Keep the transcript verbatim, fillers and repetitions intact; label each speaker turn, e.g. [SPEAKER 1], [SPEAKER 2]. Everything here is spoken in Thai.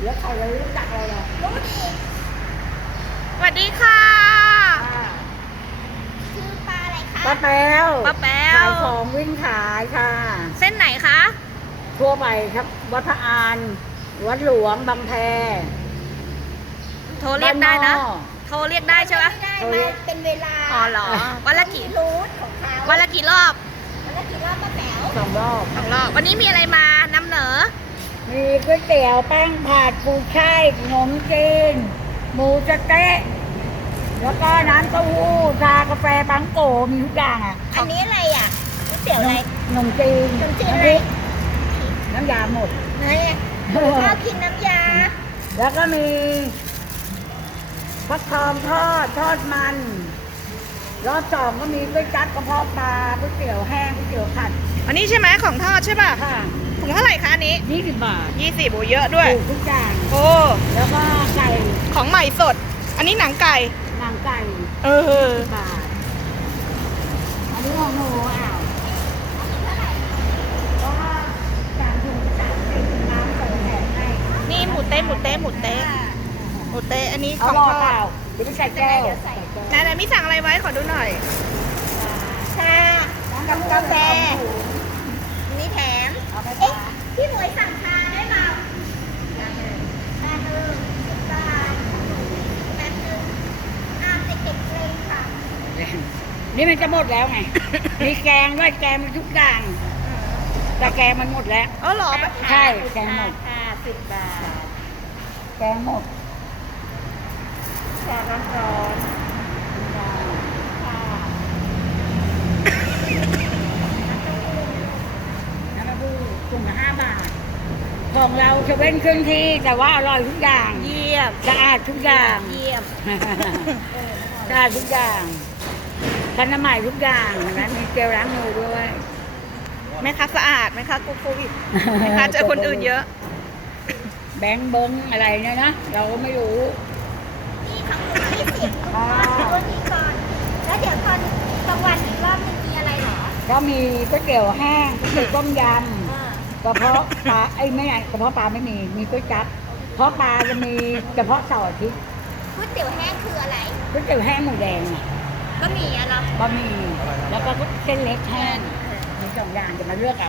[SPEAKER 1] แล้วใครจะรู้จักเราล่ะรู้ดิ
[SPEAKER 2] สวัสดีค่ะ
[SPEAKER 1] ชื่อปลาอะไรคะ
[SPEAKER 3] ป้าแป๊ว
[SPEAKER 2] ป้าแป๊ว
[SPEAKER 3] ขายของวิ่งขายค่ะ
[SPEAKER 2] เส้นไหนคะ
[SPEAKER 3] ทั่วไปครับวัดพระอานวัดหลวงบางแพ
[SPEAKER 2] โทรเรียกได้นะ
[SPEAKER 3] บ้านหม้อ
[SPEAKER 2] โทรเรียกได้ใช่ไหม
[SPEAKER 1] ไม่ได้มาเป็นเวลา
[SPEAKER 2] อ๋อเหรอ วันละกี่
[SPEAKER 1] รูทของเขา
[SPEAKER 2] วันละกี่รอบ
[SPEAKER 1] วันละกี่รอบป้าแป๋ว
[SPEAKER 3] สองรอบ
[SPEAKER 2] สองรอบ วันนี้มีอะไรมานำเหนอ
[SPEAKER 3] มีก๋วยเตี๋ยวแป้งผัดปูช่ายขนมจีนหมูสะเต๊ะแล้วก็น้ำเต้าหู้ชากาแฟปังโกมีทุกอย่างอ่ะ
[SPEAKER 1] อันนี้อะไรอ่ะก๋วยเตี๋ยวอะไร
[SPEAKER 3] ขนมจีน
[SPEAKER 1] ขนมจีนอะไร
[SPEAKER 3] น้ำยาหมด
[SPEAKER 1] ไหนอะหนูชอบกินน้ำยา
[SPEAKER 3] แล้วก็มีฟักทองทอดทอดมันรอบสองก็มีก๋วยจั๊บกระเพาะปลาก๋วยเตี๋ยวแห้งก๋วยเตี๋ยวผัด
[SPEAKER 2] อันนี้ใช่ไหมของทอดใช่ป่ะ
[SPEAKER 3] ค่ะ
[SPEAKER 2] ถุงเท่าไหร่คะอันนี้
[SPEAKER 3] ยี่สิบบาท
[SPEAKER 2] ยี่สิบโอ้เยอะด้วย
[SPEAKER 3] ถูกทุกอย่าง
[SPEAKER 2] โอ้
[SPEAKER 3] แล้วก็ไก่
[SPEAKER 2] ของใหม่สด อันนี้หนังไก่
[SPEAKER 3] หนังไก่
[SPEAKER 2] เออ
[SPEAKER 3] บาทอันนี้ของหนูอ้าวก็สามถุงสามสิบน้ำใส่แถมให้
[SPEAKER 2] นี่หมูเต๊ะหมูเต๊ะหมูเต๊ะหมูเต๊ะอันนี้ข
[SPEAKER 3] เอา
[SPEAKER 2] อง
[SPEAKER 3] หลอ
[SPEAKER 2] ท
[SPEAKER 3] ด
[SPEAKER 2] อ
[SPEAKER 3] เปล่า
[SPEAKER 2] ด
[SPEAKER 3] เดี๋ยวไปใส่แก้ว
[SPEAKER 1] เดี๋ยวใส่
[SPEAKER 2] ไหนไหนมีสั่งอะไรไว้ขอดูหน่อย
[SPEAKER 1] ชากับกาแฟอันนี้แถม
[SPEAKER 3] เอาไป
[SPEAKER 1] เอ๊ะ
[SPEAKER 3] ฝาก
[SPEAKER 1] พี่หมวยสั่งชาได้เปล่าชาหนึ่งชาหนึ่งสิบบาทแป๊บนึงอ่าเด็กๆเลยค่ะ
[SPEAKER 3] นี่มันจะหมดแล้วไง มีแกงด้วยแกงมันทุกอย่างแต่แกงมันหมดแล้ว
[SPEAKER 2] อ๋อเหรอ
[SPEAKER 3] ใช่แกงหมด
[SPEAKER 1] ค่ะสิบบาท
[SPEAKER 3] แกงหมด
[SPEAKER 1] ชาร้อนร้อนๆค่ะ
[SPEAKER 3] น้ำมันบูถุงละห้าบาท ของเราจะเว้นเครื่องที่แต่ว่าอร่อยทุกอย่าง
[SPEAKER 2] เยี่ยม
[SPEAKER 3] สะอาดทุกอย่าง
[SPEAKER 2] เยี่ยม
[SPEAKER 3] สะอาดทุกอย่างทันสมัยทุกอย่างนะมีเจลล้างมือด้วย
[SPEAKER 2] แม่ค้าสะอาดแม่ค้ากลัวโควิดแม่ค้าเจอคนอื่นเยอะ
[SPEAKER 3] แบงค์เบิ้งอะไรเนี่ยนะ เราก็ไม่รู้
[SPEAKER 1] นี่ของหนูยี่สิบ
[SPEAKER 3] อ๋อ
[SPEAKER 1] ตัวนี้ก่อน แล้วเดี๋ยวตอนกลางวันอีกรอบนึงมีอะไรเหรอ
[SPEAKER 3] ก็มีก๋วยเตี๋ยวแห้งก๋วยเตี๋ยวต้มย
[SPEAKER 1] อ่า
[SPEAKER 3] ำกระเพาะปลาไอ้ยไม่ใช่กระเพาะปลาไม่มีมีก๋วยจั๊บเพราะปลาจะมีเฉพาะเสาร์อาทิตย์
[SPEAKER 1] ก๋วยเตี๋ยวแห้งคืออะไร
[SPEAKER 3] ก๋วยเตี๋ยวแห้งหมูแดงอ่ะ
[SPEAKER 1] ก็มีอะเนาะ
[SPEAKER 3] บะหมี่แล้วก็เส้นเล็กแห้งมีสองอย่างจะมาเลือกเอา